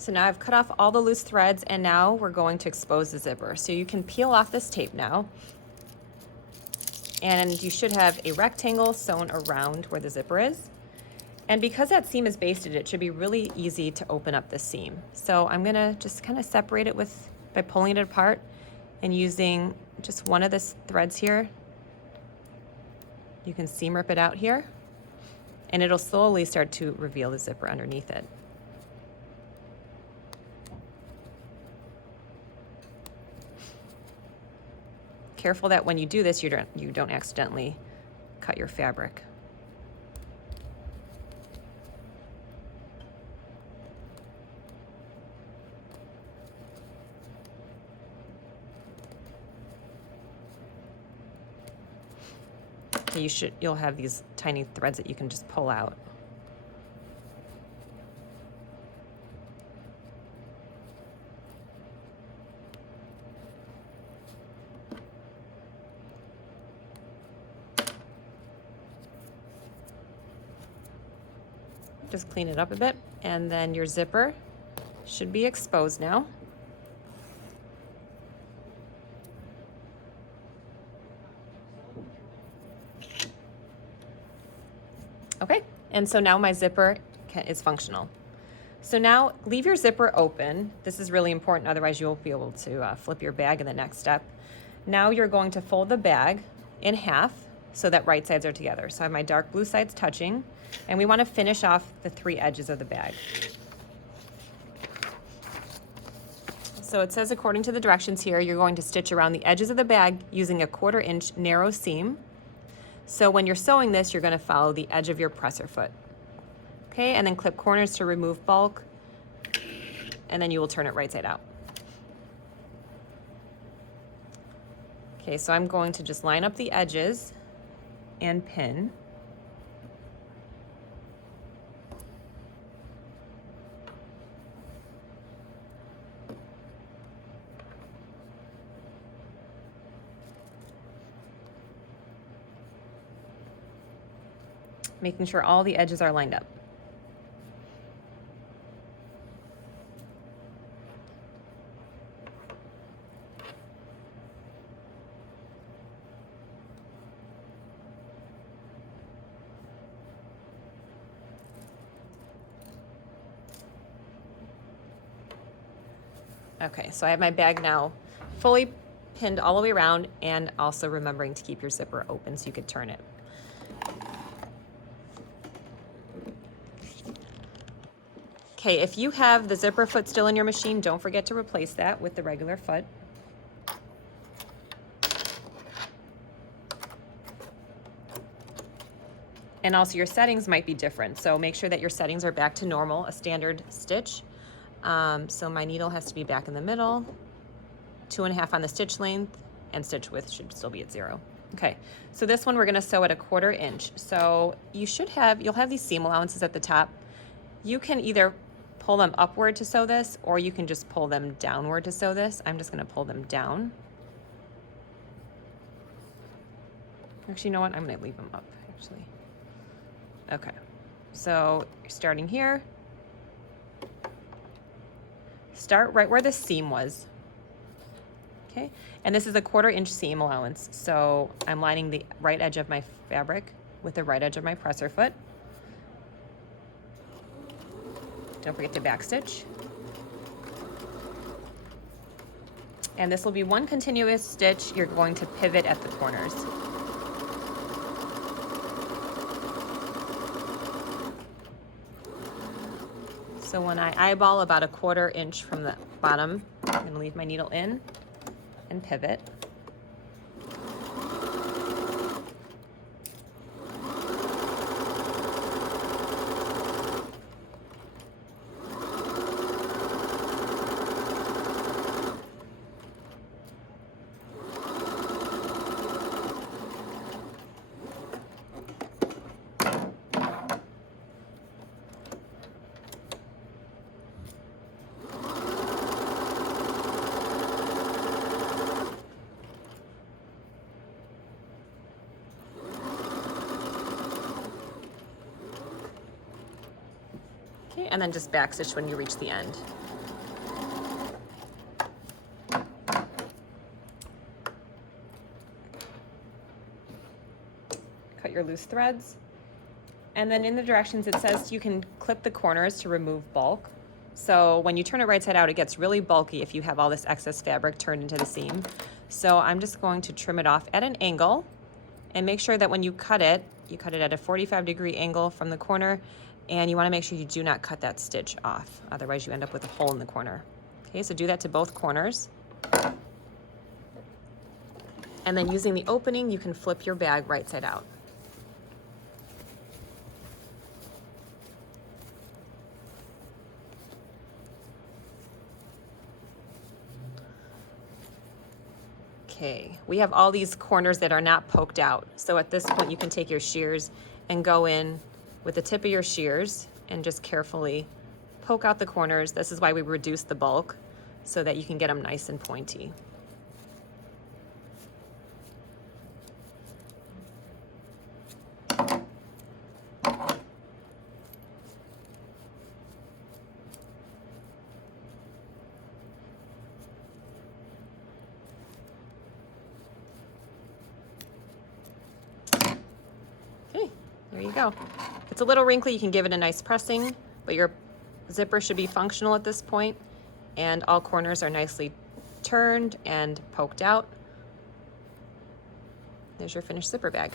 So now I've cut off all the loose threads, and now we're going to expose the zipper. So you can peel off this tape now, and you should have a rectangle sewn around where the zipper is. And because that seam is basted, it should be really easy to open up the seam. So I'm gonna just kind of separate it by pulling it apart and using just one of the threads here. You can seam rip it out here, and it'll slowly start to reveal the zipper underneath it. Careful that when you do this, you don't accidentally cut your fabric. Okay, you'll have these tiny threads that you can just pull out. Just clean it up a bit, and then your zipper should be exposed now. Okay, and so now my zipper is functional. So now leave your zipper open. This is really important, otherwise you won't be able to flip your bag in the next step. Now you're going to fold the bag in half so that right sides are together. So I have my dark blue sides touching, and we want to finish off the 3 edges of the bag. So it says, according to the directions here, you're going to stitch around the edges of the bag using a 1/4 inch narrow seam. So when you're sewing this, you're going to follow the edge of your presser foot. Okay, and then clip corners to remove bulk, and then you will turn it right side out. Okay, so I'm going to just line up the edges and pin. Making sure all the edges are lined up. Okay, so I have my bag now fully pinned all the way around, and also remembering to keep your zipper open so you could turn it. Okay, if you have the zipper foot still in your machine, don't forget to replace that with the regular foot. And also your settings might be different, so make sure that your settings are back to normal, a standard stitch. So my needle has to be back in the middle, 2.5 on the stitch length, and stitch width should still be at 0. Okay, so this one we're gonna sew at a 1/4 inch. So you'll have these seam allowances at the top. You can either pull them upward to sew this, or you can just pull them downward to sew this. I'm just gonna pull them down. Actually, you know what? I'm gonna leave them up, actually. Okay, so you're starting here. Start right where the seam was. Okay, and this is a 1/4 inch seam allowance. So I'm lining the right edge of my fabric with the right edge of my presser foot. Don't forget to backstitch. And this will be one continuous stitch. You're going to pivot at the corners. So when I eyeball about a 1/4 inch from the bottom, I'm going to leave my needle in and pivot. and then just back stitch when you reach the end. Cut your loose threads. And then in the directions it says you can clip the corners to remove bulk. So when you turn it right side out, it gets really bulky if you have all this excess fabric turned into the seam. So I'm just going to trim it off at an angle, and make sure that when you cut it at a 45-degree angle from the corner, and you want to make sure you do not cut that stitch off. Otherwise you end up with a hole in the corner. Okay, so do that to both corners. And then using the opening, you can flip your bag right side out. Okay, we have all these corners that are not poked out. So at this point you can take your shears and go in with the tip of your shears and just carefully poke out the corners. This is why we reduce the bulk, so that you can get them nice and pointy. There you go. If it's a little wrinkly, you can give it a nice pressing, but your zipper should be functional at this point, and all corners are nicely turned and poked out. There's your finished zipper bag.